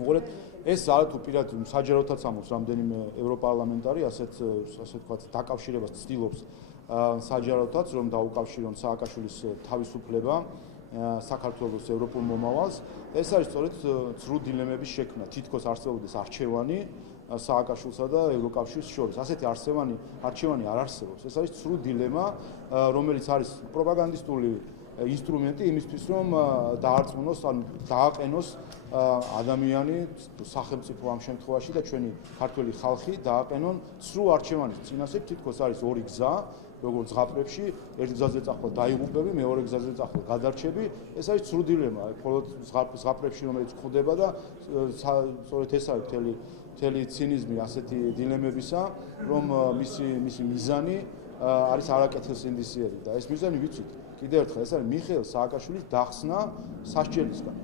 უყურეთ, ეს ზალათ უპირად საჯაროთაც ამბობს რამდენიმე ევროპარლამენტარი, ასეთ ვთქვათ, დაკავშირებას ცდილობს საჯაროთაც, რომ დაუკავშირონ სააკაშვილის თავისუფლება საქართველოს ევროპულ მომავალს. ეს არის სწორედ ცრუ დილემების შექმნა, თითქოს არსებობდეს არჩევანი სააკაშვილსა და ევროკავშირის შორის. ასეთი არჩევანი არ არსებობს. ეს არის ცრუ დილემა, რომელიც არის პროპაგანდისტული ინსტრუმენტი იმისთვის, რომ დაარწმუნოს, ანუ დააყენოს ადამიანი, სახელმწიფო ამ შემთხვევაში და ჩვენი ქართველი ხალხი დააყენონ ცრუ არჩევანის წინასწარ. თითქოს არის ორი გზა, როგორც ზღაპრებში, ერთ გზაზე წახვალ დაიღუპები, მეორე გზაზე წახვალ გადარჩები. ეს არის ცრუ დილემა, მხოლოდ ზღაპრებში, რომელიც გვხვდება და სწორედ ეს არის მთელი ცინიზმი ასეთი დილემებისა, რომ მისი მიზანი არის არაკეთილსინდისიერი და ეს მიზანი ვიცით. კიდევ ერთხელ ეს არის მიხეილ სააკაშვილის დახსნა სასჯელისგან.